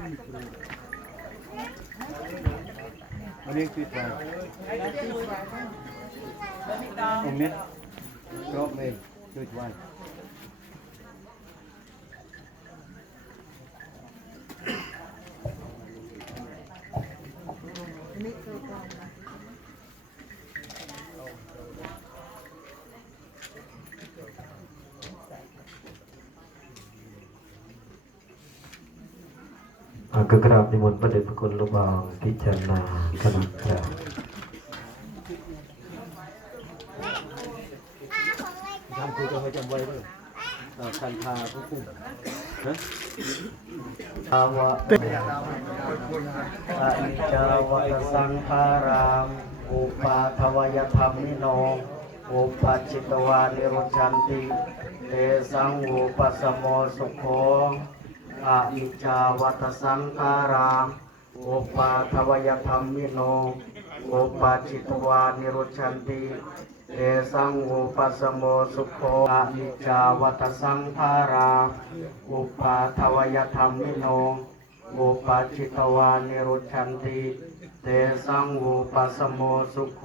อันนี้ติดไว้ตรงนี้รอบเองปิดไว้อ่าม กราบนิมนต์พระเดชพระคุณลูกบางพิจารณาขณะกราบทำคุยกันให้จำไว้ด้วยคันทาผู้คุมนะภาวะอนิจาวัตสังขารามอุปาทวยธรรมิโนอุปาจิตวานิรุชันติเตสังอุปสมโมสุโข อนิจาวัตสังขารามอุปาทวยธรรมิโนอุปาจิตวานิรุชันติเอสังอุปสมโมสุโขอิจาวัตสังขาราอุปาทวยธรรมิโนอุปาจิตวานิรุชันติเตสังอุปสมโมสุโข